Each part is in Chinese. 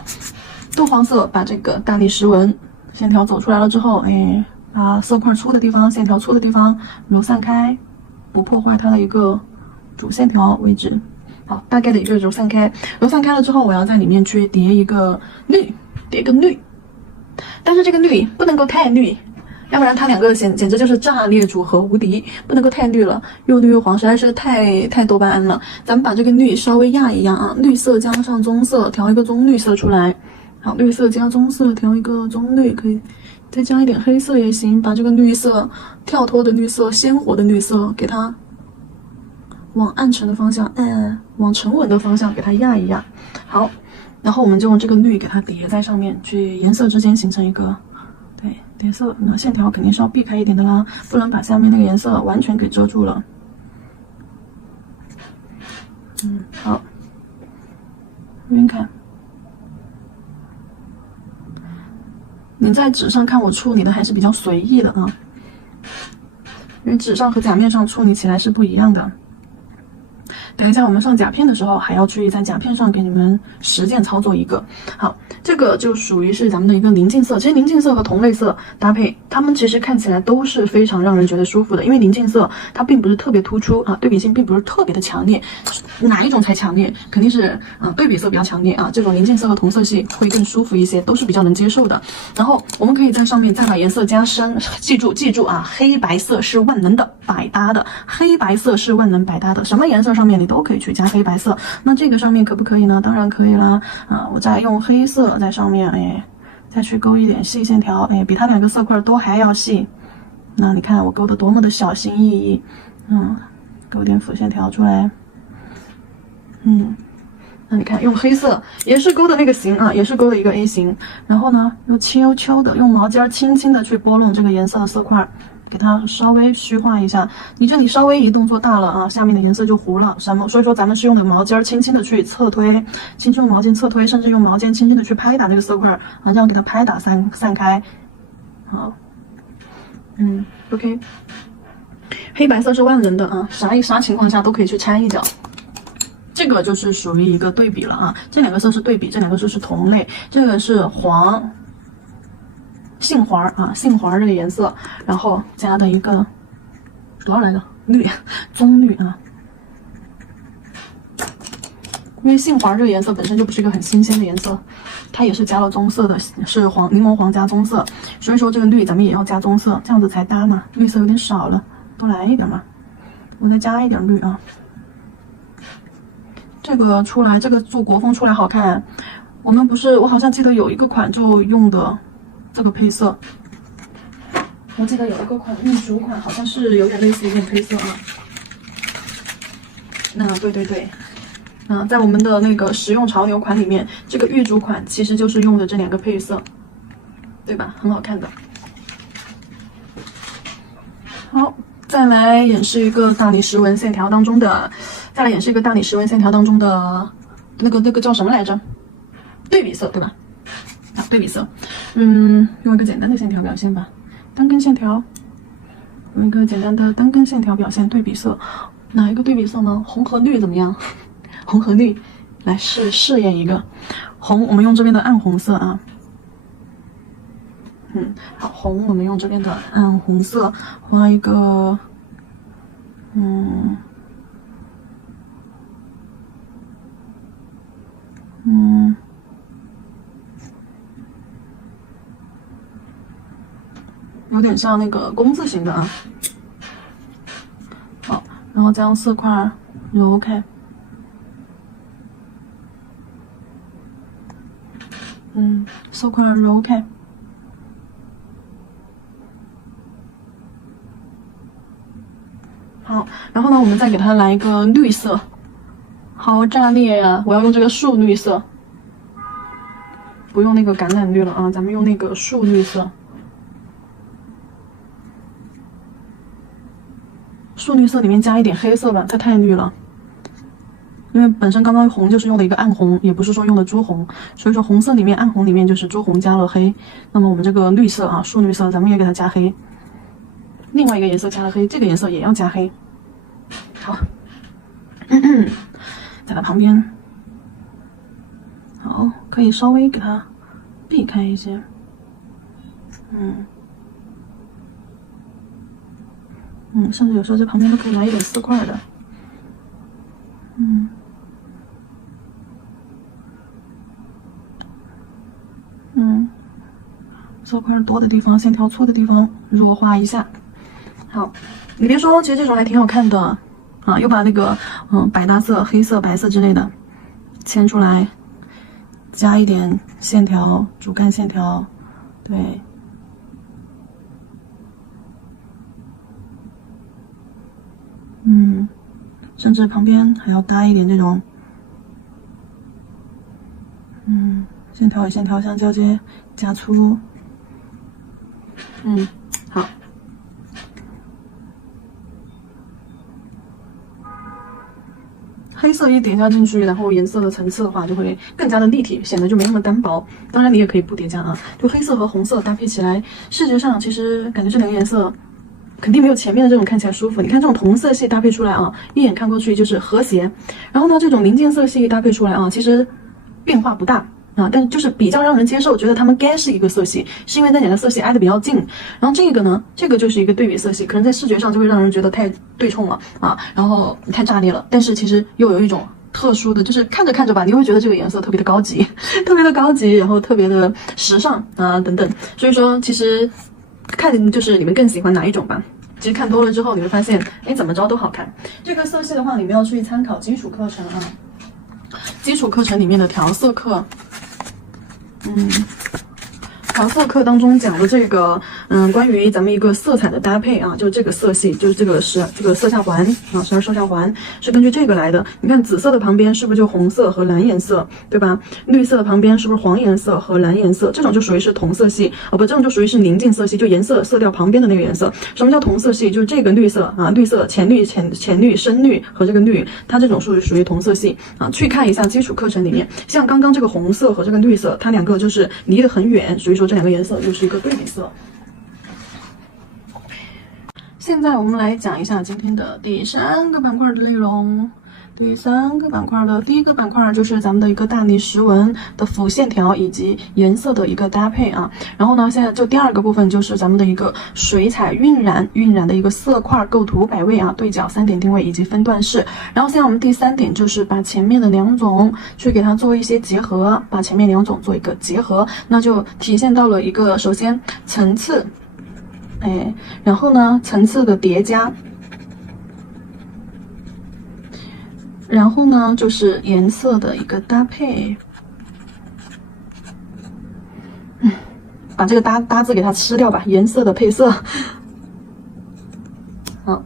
好，豆黄色把这个大理石纹线条走出来了之后，哎，把色块粗的地方、线条粗的地方揉散开，不破坏它的一个主线条位置。好，大概的一个揉散开，揉散开了之后，我要在里面去叠一个绿，叠一个绿，但是这个绿不能够太绿，要不然它两个简直就是炸裂组合无敌，不能够太绿了，又绿又黄，实在是太多巴胺了。咱们把这个绿稍微压一压啊，绿色加上棕色，调一个棕绿色出来。好，绿色加棕色，调一个棕绿，可以再加一点黑色也行，把这个绿色跳脱的绿色、鲜活的绿色给它往暗沉的方向，往沉稳的方向给它压一压。好，然后我们就用这个绿给它叠在上面，去颜色之间形成一个叠色。那线条肯定是要避开一点的啦，不能把下面那个颜色完全给遮住了。好，这边看。你在纸上看我处理的还是比较随意的啊，因为纸上和甲面上处理起来是不一样的。等一下我们上甲片的时候，还要去在甲片上给你们实践操作一个。好，这个就属于是咱们的一个临近色。其实临近色和同类色搭配，它们其实看起来都是非常让人觉得舒服的，因为临近色它并不是特别突出啊，对比性并不是特别的强烈。哪一种才强烈？肯定是对比色比较强烈啊，这种临近色和同色系会更舒服一些，都是比较能接受的。然后我们可以在上面再把颜色加深，记住啊，黑白色是万能的百搭的，黑白色是万能百搭的，什么颜色上面你都可以去加黑白色。那这个上面可不可以呢？当然可以啦啊！我再用黑色在上面，再去勾一点细线条，比它两个色块都还要细。那你看我勾的多么的小心翼翼，勾点辅线条出来，那你看用黑色也是勾的那个形啊，也是勾的一个 A 型，然后呢又悄悄的用毛尖轻轻的去拨弄这个颜色的色块，给它稍微虚化一下。你这里稍微一动作大了啊，下面的颜色就糊了。所以说咱们是用的毛尖轻轻的去侧推，轻轻用毛巾侧推，甚至用毛尖轻轻的去拍打这个色块啊，这样给它拍打散开。好，OK。黑白色是万能的啊，啥情况下都可以去掺一脚。这个就是属于一个对比了啊，这两个色是对比，这两个色是同类。这个是黄杏黄啊，杏黄这个颜色，然后加的一个多少来着？绿，棕绿啊。因为杏黄这个颜色本身就不是一个很新鲜的颜色，它也是加了棕色的，是柠檬黄加棕色，所以说这个绿咱们也要加棕色，这样子才搭嘛。绿色有点少了，多来一点嘛。我再加一点绿啊。这个出来，这个做国风出来好看。我好像记得有一个款就用的这个配色，我记得有一个款玉竹款，好像是有点类似一点配色啊。对，在我们的那个实用潮流款里面，这个玉竹款其实就是用的这两个配色，对吧？很好看的。好，再来演示一个大理石纹线条当中的。那个叫什么来着？对比色，对吧？啊，对比色。用一个简单的线条表现吧，单根线条。用一个简单的单根线条表现对比色。哪一个对比色呢？红和绿怎么样？红和绿，来试验一个。红，我们用这边的暗红色啊。好，红我们用这边的暗红色画一个，有点像那个工字形的啊。好，然后将色块揉开，色块揉开。好，然后呢，我们再给它来一个绿色，好炸裂呀！我要用这个树绿色，不用那个橄榄绿了啊，咱们用那个树绿色。树绿色里面加一点黑色吧，它太绿了。因为本身刚刚红就是用的一个暗红，也不是说用的朱红，所以说红色里面暗红里面就是朱红加了黑。那么我们这个绿色啊，树绿色，咱们也给它加黑。另外一个颜色加了黑，这个颜色也要加黑。好，在它旁边好，可以稍微给它避开一些。甚至有时候这旁边都可以来一点色块的。色块多的地方，线条粗的地方弱化一下。好，你别说，其实这种还挺好看的啊！又把那个百搭色、黑色、白色之类的牵出来，加一点线条，主干线条，对。甚至旁边还要搭一点这种，线条与线条相交接，加粗。好。黑色一叠加进去，然后颜色的层次的话，就会更加的立体，显得就没那么单薄。当然，你也可以不叠加啊，就黑色和红色搭配起来，视觉上其实感觉这两个颜色肯定没有前面的这种看起来舒服。你看这种同色系搭配出来啊，一眼看过去就是和谐。然后呢，这种零件色系搭配出来啊，其实变化不大。但就是比较让人接受，觉得它们该是一个色系，是因为那两个色系挨得比较近。然后这个呢，这个就是一个对比色系，可能在视觉上就会让人觉得太对冲了然后太炸裂了。但是其实又有一种特殊的，就是看着看着吧，你会觉得这个颜色特别的高级，特别的高级，然后特别的时尚等等。所以说，其实看就是你们更喜欢哪一种吧。其实看多了之后，你会发现，怎么着都好看。这个色系的话，你们要注意参考基础课程啊，基础课程里面的调色课。调色课当中讲的这个，关于咱们一个色彩的搭配啊，就是这个色系，就是这个色下环12色下环是根据这个来的。你看紫色的旁边是不是就红色和蓝颜色，对吧？绿色的旁边是不是黄颜色和蓝颜色？这种就属于是同色系这种就属于是宁静色系，就颜色色调旁边的那个颜色。什么叫同色系？就是这个绿色绿色浅绿、浅绿、深绿和这个绿，它这种属于同色系去看一下基础课程里面，像刚刚这个红色和这个绿色，它两个就是离得很远，所以说这两个颜色就是一个对比色。现在我们来讲一下今天的第3个板块的内容。第3个板块的第1个板块就是咱们的一个大理石纹的辅线条以及颜色的一个搭配啊。然后呢，现在就第2个部分就是咱们的一个水彩晕染的一个色块构图摆位对角3点定位以及分段式。然后现在我们第3点就是把前面的2种去给它做一些结合，把前面2种做一个结合，那就体现到了一个首先层次，然后呢层次的叠加。然后呢，就是颜色的一个搭配，把这个搭字给它吃掉吧，颜色的配色。好，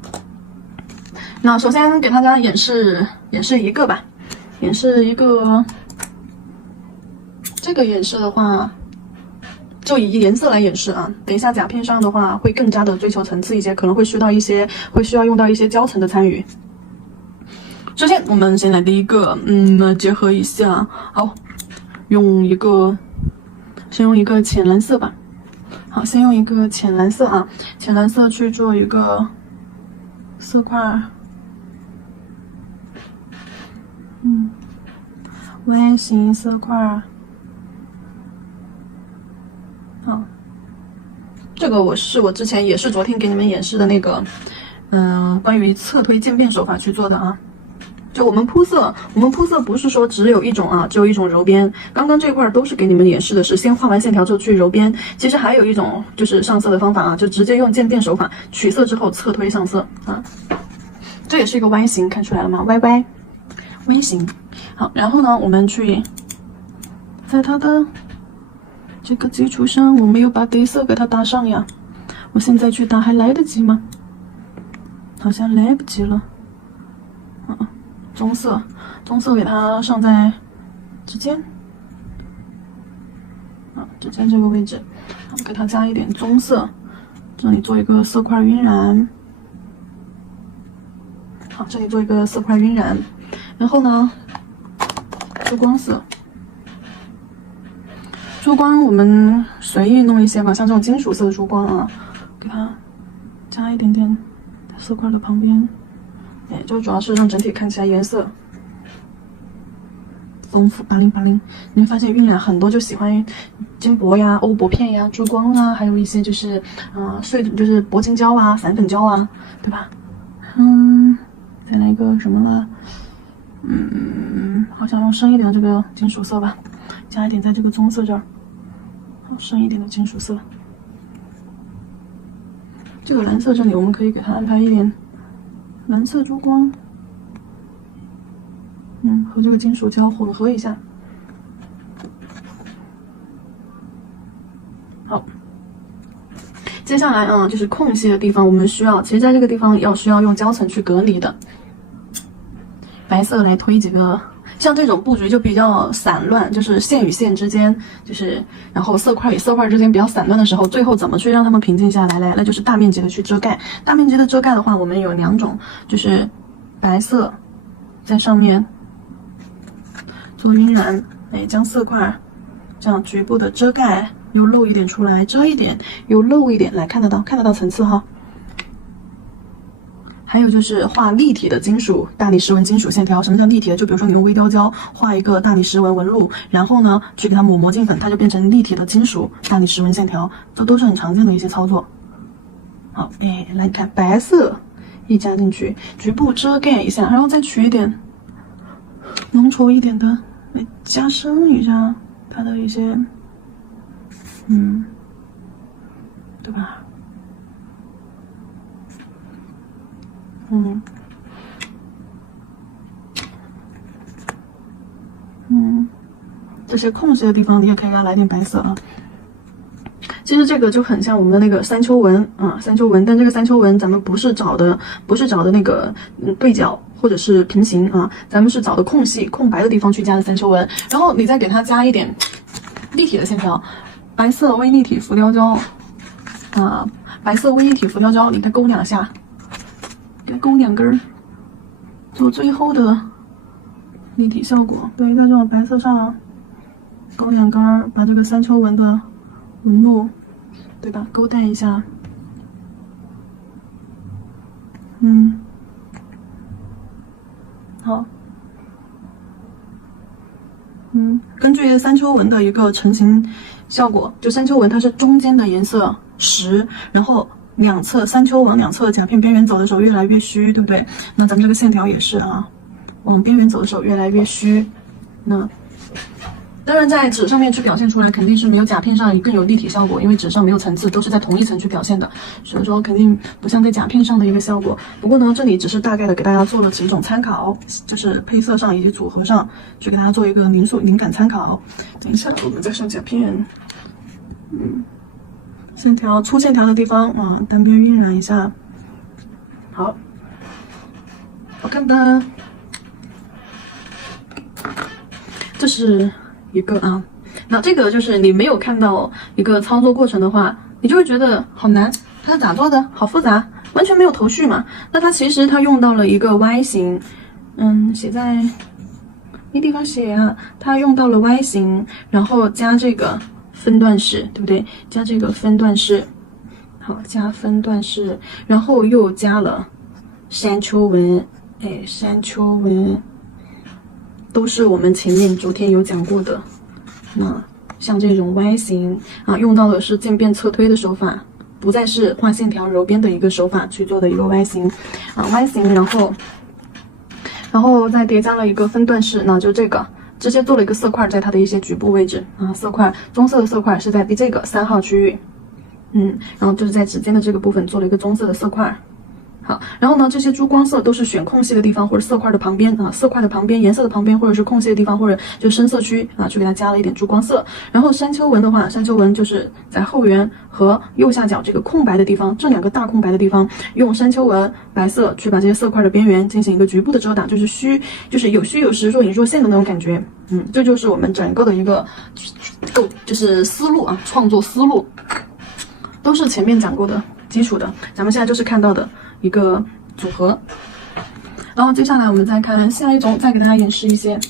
那首先给大家演示一个吧，演示一个。这个演示的话，就以颜色来演示啊。等一下甲片上的话，会更加的追求层次一些，可能会需要用到一些胶层的参与。首先，我们先来第一个，结合一下。好，先用一个浅蓝色吧。好，先用一个浅蓝色啊，浅蓝色去做一个色块。弯形色块。好，这个我之前也是昨天给你们演示的那个，关于侧推渐变手法去做的啊。就我们铺色不是说只有一种只有一种揉边。刚刚这块都是给你们演示的是先画完线条之后去揉边，其实还有一种就是上色的方法就直接用渐变手法取色之后侧推上色这也是一个 Y 型，看出来了吗 ？Y 型。好，然后呢，我们去在它的这个基础上，我没有把底色给它搭上呀。我现在去搭还来得及吗？好像来不及了。棕色给它上在指尖，指尖这个位置，给它加一点棕色，这里做一个色块晕染。好，这里做一个色块晕染，然后呢，珠光色，珠光我们随意弄一些吧，像这种金属色的珠光给它加一点点色块的旁边。就主要是让整体看起来颜色丰富，8080。你会发现晕染很多就喜欢金箔呀、欧泊片呀、珠光啊，还有一些就是就是铂金胶啊、散粉胶啊，对吧？再来一个什么了？好想用深一点的这个金属色吧，加一点在这个棕色这儿，深一点的金属色。这个蓝色这里我们可以给它安排一点蓝色珠光，和这个金属胶混合一下。好，接下来就是空隙的地方，我们需要，其实在这个地方需要用胶层去隔离的。白色来推几个，像这种布局就比较散乱，就是线与线之间，然后色块与色块之间比较散乱的时候，最后怎么去让它们平静下来？那就是大面积的去遮盖。大面积的遮盖的话，我们有2种，就是白色在上面做晕染，将色块这样局部的遮盖，又露一点出来，遮一点，又露一点，来看得到层次哈。还有就是画立体的金属大理石纹金属线条。什么叫立体的？就比如说你用微雕胶画一个大理石纹纹路，然后呢去给它抹金粉，它就变成立体的金属大理石纹线条，这都是很常见的一些操作。好，来看白色一加进去，局部遮盖一下，然后再取一点浓稠一点的，来加深一下它的一些，对吧？这些空隙的地方你也可以给它来点白色啊。其实这个就很像我们的那个三丘纹三丘纹，但这个三丘纹咱们不是找的那个对角或者是平行啊，咱们是找的空隙空白的地方去加的三丘纹，然后你再给它加一点立体的线条，白色微立体浮雕胶白色微立体浮雕胶，你再勾2下，再勾2根，做最后的立体效果。对，在这种白色上勾2根，把这个三丘纹的纹路，对吧？勾带一下，好，根据三丘纹的一个成型效果，就三丘纹它是中间的颜色实，然后两侧三丘往两侧甲片边缘走的时候越来越虚，对不对？那咱们这个线条也是往边缘走的时候越来越虚。那当然在纸上面去表现出来肯定是没有甲片上更有立体效果，因为纸上没有层次，都是在同一层去表现的，所以说肯定不像在甲片上的一个效果。不过呢，这里只是大概的给大家做了几种参考，就是配色上以及组合上去给大家做一个灵感参考。等一下我们再上甲片，线条粗线条的地方单边晕染一下，好看的。这是一个那这个就是你没有看到一个操作过程的话，你就会觉得好难，它是咋做的？好复杂，完全没有头绪嘛。那它其实它用到了一个 Y 型，写在没地方写它用到了 Y 型，然后加这个分段式，对不对？加这个分段式，好，加分段式，然后又加了山丘纹，山丘纹。都是我们前面昨天有讲过的，那像这种 Y 型用到的是渐变侧推的手法，不再是画线条揉边的一个手法去做的一个 Y 型Y 型，然后再叠加了一个分段式，那就这个直接做了一个色块在它的一些局部位置色块棕色的色块是在这个3号区域，然后就是在指尖的这个部分做了一个棕色的色块。好，然后呢，这些珠光色都是选空隙的地方或者色块的旁边色块的旁边、颜色的旁边，或者是空隙的地方，或者就深色区去给它加了一点珠光色。然后山丘纹的话，山丘纹就是在后缘和右下角这个空白的地方，这2个大空白的地方，用山丘纹白色去把这些色块的边缘进行一个局部的遮挡，就是有虚有实、若隐若现的那种感觉。这就是我们整个的一个就是思路创作思路，都是前面讲过的基础的，咱们现在就是看到的一个组合。然后接下来我们再看下一种，再给大家演示一些。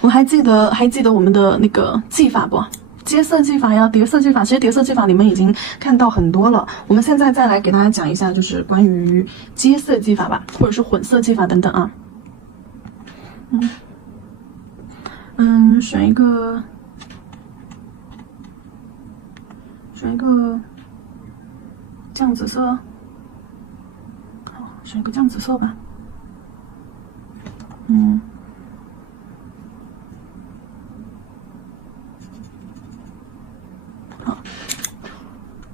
我还记得我们的那个技法不？接色技法呀，叠色技法。其实叠色技法你们已经看到很多了，我们现在再来给大家讲一下，就是关于接色技法吧，或者是混色技法等等选一个酱紫色，好，选一个酱紫色吧。好，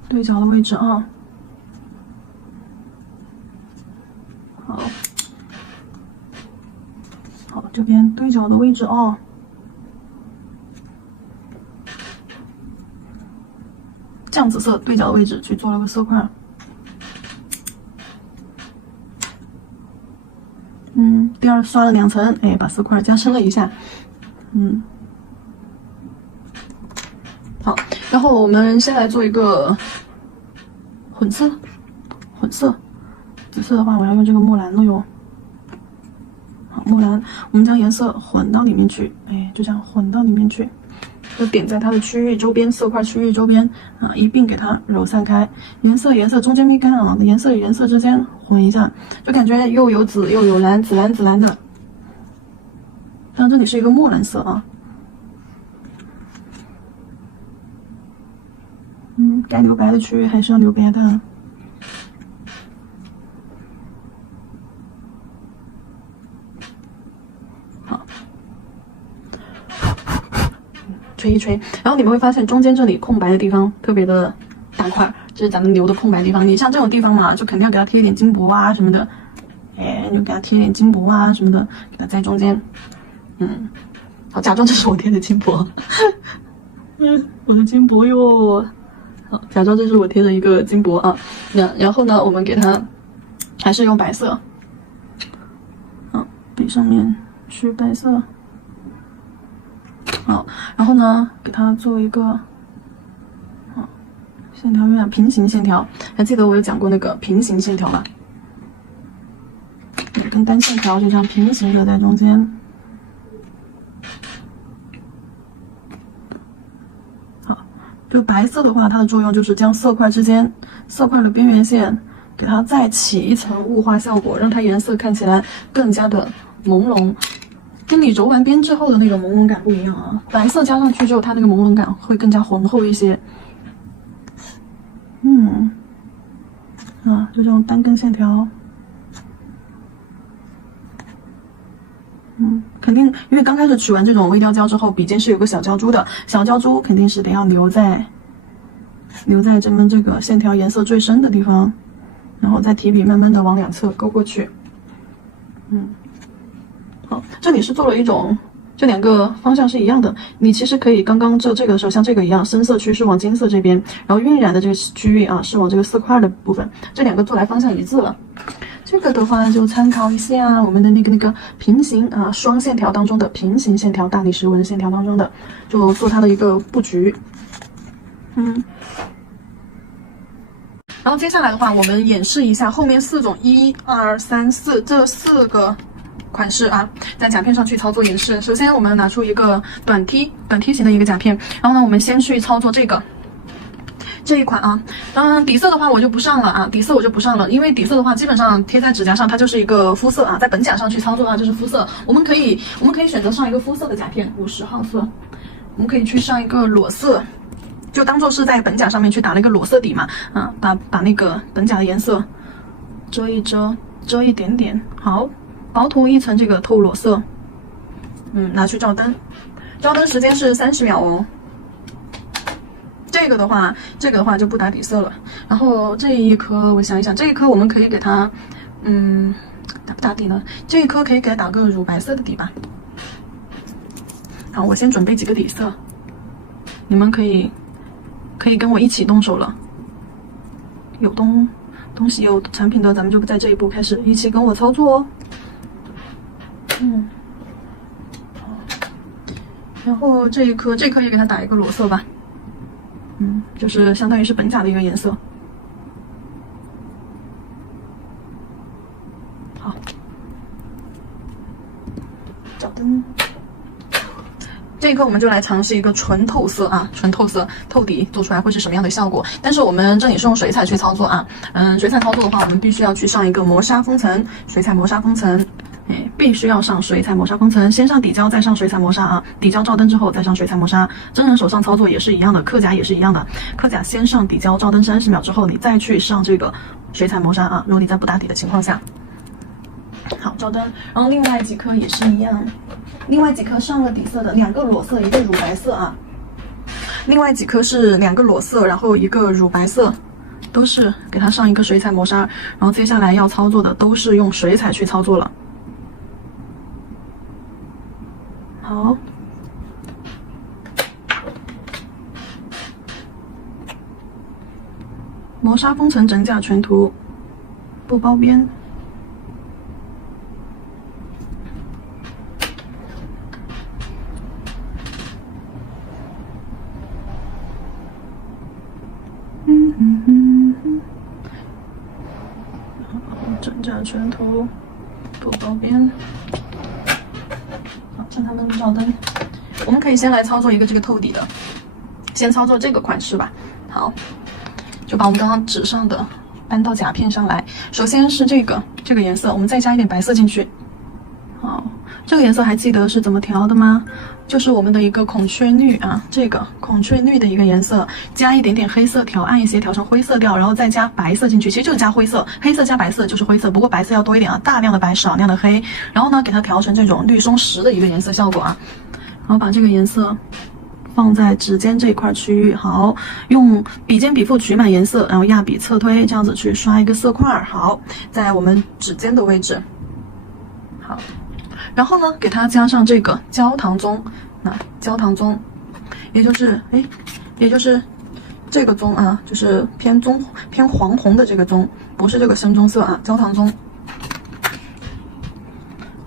对角的位置啊，好，这边对角的位置啊。酱紫色对角的位置去做了个色块，第二刷了2层，哎，把色块加深了一下，好，然后我们先来做一个混色，紫色的话我要用这个木兰了哟。好，木兰，我们将颜色混到里面去，哎，就这样混到里面去。就点在它的区域周边，色块区域周边啊，一并给它揉散开。颜色中间没干啊，颜色与颜色之间混一下，就感觉又有紫又有蓝，紫蓝的。当然这里是一个墨蓝色啊，该留白的区域还是要留白的。吹一吹，然后你们会发现中间这里空白的地方特别的大块，这是咱们留的空白地方。你像这种地方嘛，就肯定要给它贴一点金箔啊什么的，哎，就给它贴一点金箔啊什么的，给它在中间。好，假装这是我贴的金箔，我的金箔哟。好，假装这是我贴的一个金箔啊。然后呢，我们给它还是用白色，笔上面去白色。好，然后呢，给它做一个，线条有点平行线条，还记得我有讲过那个平行线条吧？跟单线条就这样平行的在中间。好，就白色的话，它的作用就是将色块之间色块的边缘线给它再起一层雾化效果，让它颜色看起来更加的朦胧。跟你揉完边之后的那种朦胧感不一样啊，白色加上去之后，它那个朦胧感会更加浑厚一些。就这种单根线条。肯定，因为刚开始取完这种微雕胶之后，笔尖是有个小胶珠的，小胶珠肯定是得要留在咱们这个线条颜色最深的地方，然后再提笔慢慢的往两侧勾过去。好，这里是做了一种，这两个方向是一样的。你其实可以刚刚这个的时候，像这个一样，深色区是往金色这边，然后晕染的这个区域啊是往这个色块的部分，这两个做来方向一致了。这个的话就参考一下我们的那个平行双线条当中的平行线条，大理石纹线条当中的，就做它的一个布局。然后接下来的话，我们演示一下后面4种1、2、3、4这4个款式啊，在甲片上去操作演示。首先我们拿出一个短梯形的一个甲片，然后呢我们先去操作这一款啊，底色的话我就不上了啊，底色我就不上了，因为底色的话基本上贴在指甲上它就是一个肤色啊，在本甲上去操作啊就是肤色，我们可以选择上一个肤色的甲片，50号色，我们可以去上一个裸色，就当做是在本甲上面去打了一个裸色底嘛，把那个本甲的颜色遮一遮，遮一点点，好，薄涂一层这个透裸色，拿去照灯，照灯时间是30秒哦。这个的话就不打底色了。然后这一颗，我想一想，这一颗我们可以给它，打不打底呢？这一颗可以给它打个乳白色的底吧。好，我先准备几个底色，你们可以跟我一起动手了。有东西有产品的，咱们就在这一步开始一起跟我操作哦。然后这一颗也给它打一个裸色吧。就是相当于是本甲的一个颜色。好，照灯。这一颗我们就来尝试一个纯透色啊，纯透色透底做出来会是什么样的效果？但是我们这里是用水彩去操作啊，水彩操作的话，我们必须要去上一个磨砂封层，水彩磨砂封层，必须要上水彩磨砂工程，先上底胶，再上水彩磨砂啊。底胶照灯之后再上水彩磨砂。真人手上操作也是一样的，刻甲也是一样的。刻甲先上底胶照灯30秒之后，你再去上这个水彩磨砂啊。如果你在不打底的情况下，好照灯。然后另外几颗也是一样，另外几颗上了底色的，2个裸色，1个乳白色啊。另外几颗是2个裸色，然后1个乳白色。都是给它上一个水彩磨砂，然后接下来要操作的都是用水彩去操作了。好，磨砂封层整甲全涂，不包边。整甲全涂，不包边。好，趁它们照灯，我们可以先来操作一个这个透底的，先操作这个款式吧。好，就把我们刚刚纸上的搬到甲片上来。首先是这个颜色，我们再加一点白色进去。好，这个颜色还记得是怎么调的吗？就是我们的一个孔雀绿啊，这个孔雀绿的一个颜色，加一点点黑色，调暗一些，调成灰色调，然后再加白色进去。其实就是加灰色，黑色加白色就是灰色，不过白色要多一点啊，大量的白，少量的黑。然后呢，给它调成这种绿松石的一个颜色效果啊。然后把这个颜色放在指尖这一块区域，好，用笔尖笔腹取满颜色，然后压笔侧推，这样子去刷一个色块。好，在我们指尖的位置，好。然后呢，给它加上这个焦糖棕，焦糖棕，也就是这个棕啊，就是偏黄红的这个棕，不是这个深棕色啊，焦糖棕。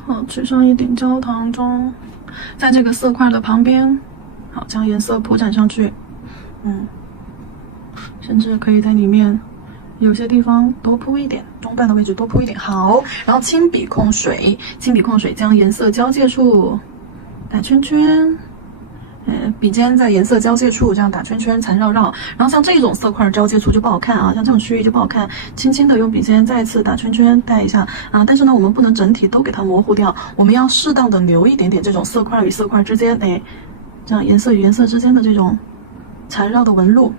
好，取上一点焦糖棕，在这个色块的旁边，好，将颜色铺展上去，甚至可以在里面。有些地方多铺一点，中半的位置多铺一点。好，然后轻笔控水，将颜色交界处打圈圈，笔尖在颜色交界处这样打圈圈缠绕绕。然后像这种色块交界处就不好看啊，像这种区域就不好看，轻轻的用笔尖再次打圈圈带一下啊。但是呢，我们不能整体都给它模糊掉，我们要适当的留一点点这种色块与色块之间，这样颜色与颜色之间的这种缠绕的纹路。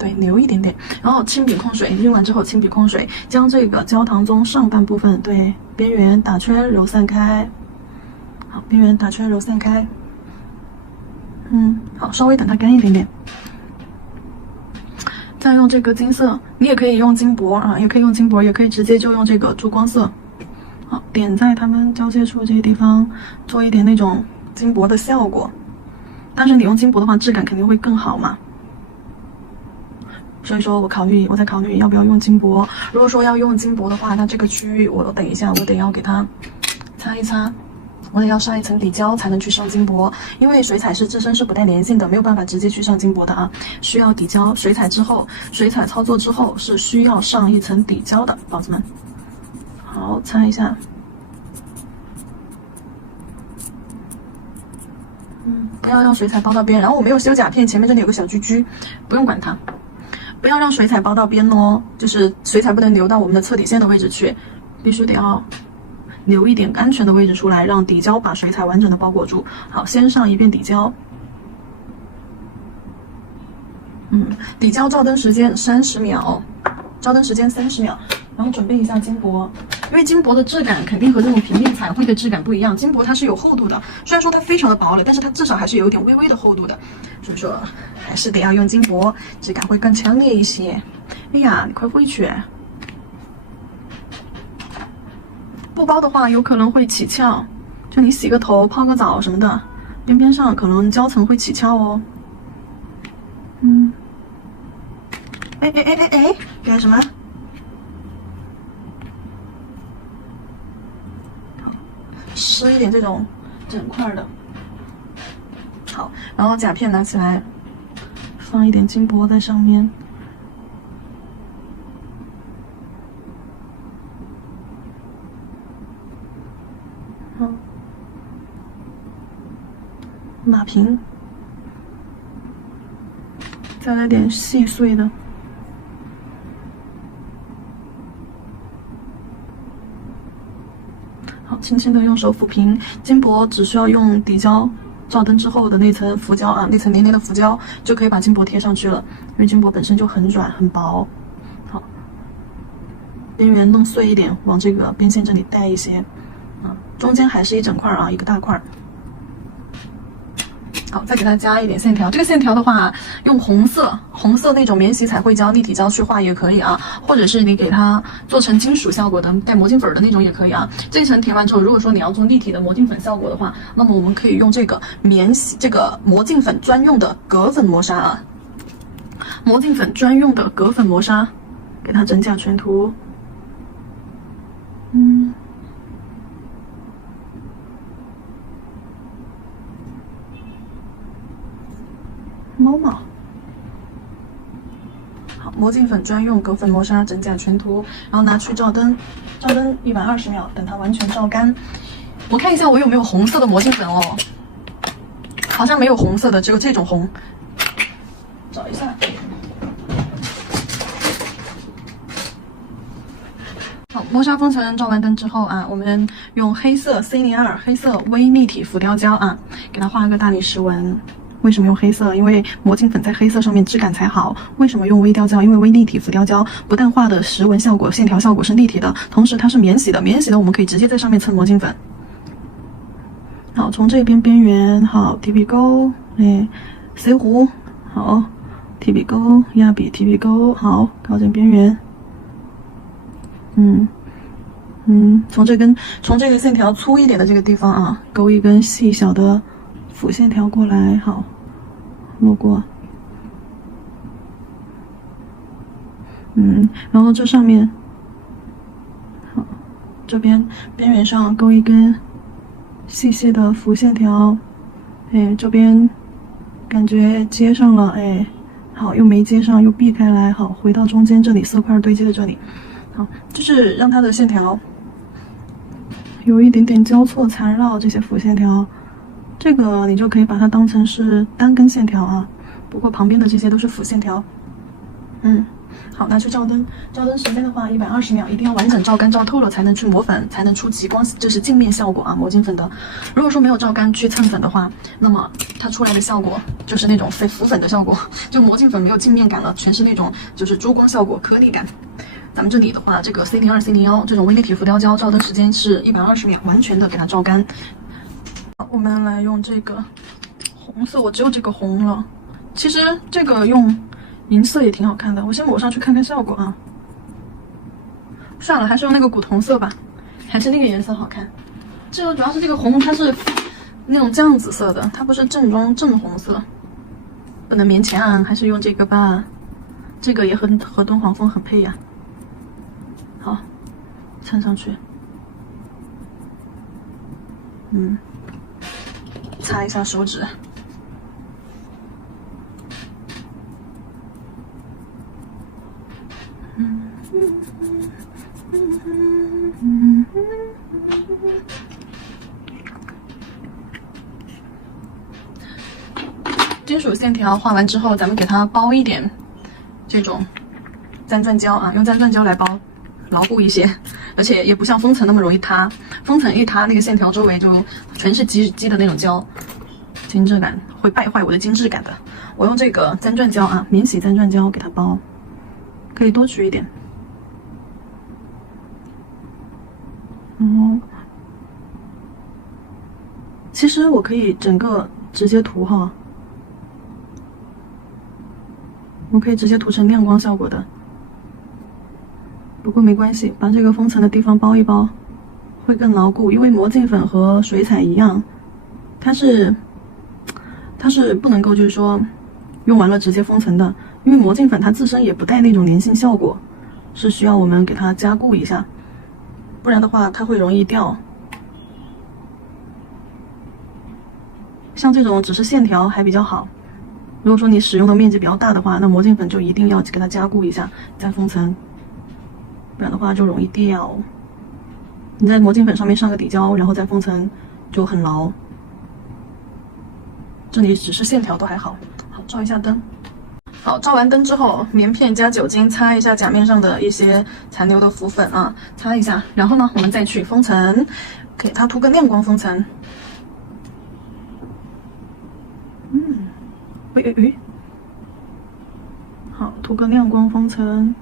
对，留一点点，然后轻笔控水，晕完之后轻笔控水，将这个焦糖棕上半部分对边缘打圈揉散开。好，边缘打圈揉散开。好，稍微等它干一点点。再用这个金色，你也可以用金箔啊，也可以用金箔，也可以直接就用这个珠光色。好，点在它们交界处这些地方，做一点那种金箔的效果。但是你用金箔的话，质感肯定会更好嘛。所以说我在考虑要不要用金箔。如果说要用金箔的话，那这个区域我等一下我得要给它擦一擦，我得要上一层底胶才能去上金箔，因为水彩自身是不带粘性的，没有办法直接去上金箔的啊，需要底胶。水彩操作之后是需要上一层底胶的，宝子们。好，擦一下。不要让水彩包到边。然后我没有修甲片，前面这里有个小居居，不用管它。不要让水彩包到边哦，就是水彩不能流到我们的测底线的位置去，必须得要留一点安全的位置出来，让底胶把水彩完整的包裹住。好，先上一遍底胶。底胶照灯时间30秒，然后准备一下金箔，因为金箔的质感肯定和这种平面彩绘的质感不一样，金箔它是有厚度的，虽然说它非常的薄了，但是它至少还是有一点微微的厚度的，所以说还是得要用金箔，质感会更强烈一些。哎呀，你快回去！不包的话有可能会起翘，就你洗个头、泡个澡什么的，边上可能胶层会起翘哦。干什么？湿一点这种整块的。好，然后甲片拿起来，放一点金箔在上面。码平，再来点细碎的。轻轻的用手抚平。金箔只需要用底胶照灯之后的那层浮胶啊，那层黏黏的浮胶就可以把金箔贴上去了，因为金箔本身就很软很薄。好，边缘弄碎一点，往这个边线这里带一些，中间还是一整块啊，一个大块。好，再给它加一点线条。这个线条的话，用红色那种免洗彩绘胶、立体胶去画也可以啊，或者是你给它做成金属效果的，带磨镜粉的那种也可以啊。这一层填完之后，如果说你要做立体的磨镜粉效果的话，那么我们可以用这个磨镜粉专用的隔粉磨砂啊，磨镜粉专用的隔粉磨砂，给它整甲全涂。猫毛，好，磨镜粉专用隔粉磨砂整甲全涂，然后拿去照灯，照灯120秒，等它完全照干。我看一下我有没有红色的磨镜粉哦，好像没有红色的，只有这种红，找一下。好，磨砂封层照完灯之后啊，我们用黑色 C02 黑色微立体浮雕胶啊，给它画一个大理石纹。为什么用黑色？因为磨镜粉在黑色上面质感才好。为什么用微雕胶？因为微立体浮雕胶不但画的石纹效果、线条效果是立体的，同时它是免洗的。免洗的我们可以直接在上面蹭磨镜粉。好，从这边边缘，好提笔钩，塞弧，好提笔钩，压笔提笔钩，好靠近边缘。从这个线条粗一点的这个地方啊，勾一根细小的辅线条过来，好，路过，然后这上面，好，这边边缘上勾一根细细的辅线条，这边感觉接上了，好，又没接上，又避开来，好，回到中间这里色块堆积的这里，好，就是让它的线条有一点点交错缠绕这些辅线条。这个你就可以把它当成是单根线条啊，不过旁边的这些都是辅线条。好，拿去照灯。照灯时间的话，120秒，一定要完整照干照透了才能去磨粉，才能出极光，这是镜面效果啊，磨镜粉的。如果说没有照干去蹭粉的话，那么它出来的效果就是那种浮粉的效果，就磨镜粉没有镜面感了，全是那种就是珠光效果、颗粒感。咱们这里的话，这个 C02、C01这种微立体浮雕胶照灯时间是120秒，完全的给它照干。我们来用这个红色，我只有这个红了。其实这个用银色也挺好看的，我先抹上去看看效果啊。算了，还是用那个古铜色吧，还是那个颜色好看。这个主要是这个红，它是那种酱紫色的，它不是正宗正红色，不能勉强，还是用这个吧。这个也和敦煌风很配呀。好，蹭上去。擦一下手指。金属线条画完之后，咱们给它包一点这种缪钻胶啊，用缪钻胶来包，牢固一些，而且也不像封层那么容易塌。封层一塌，那个线条周围就全是积的那种胶，精致感会败坏我的精致感的。我用这个缪钻胶啊，免洗缪钻胶给它包，可以多取一点。其实我可以整个直接涂哈，我可以直接涂成亮光效果的。不过没关系，把这个封层的地方包一包，会更牢固。因为磨镜粉和水彩一样，它是不能够就是说用完了直接封层的，因为磨镜粉它自身也不带那种粘性效果，是需要我们给它加固一下，不然的话它会容易掉。像这种只是线条还比较好，如果说你使用的面积比较大的话，那磨镜粉就一定要给它加固一下再封层，不然的话就容易掉。你在磨镜粉上面上个底胶，然后再封层就很牢。这里只是线条都还好。好，照一下灯。好，照完灯之后，棉片加酒精擦一下甲面上的一些残留的浮粉啊，擦一下。然后呢，我们再去封层，给它涂个亮光封层。好，涂个亮光封层。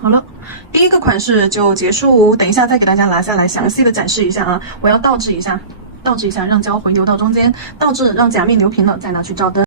好了，第一个款式就结束。等一下再给大家拿下来详细的展示一下啊！我要倒置一下，让胶回流到中间，倒置让甲面留平了，再拿去照灯。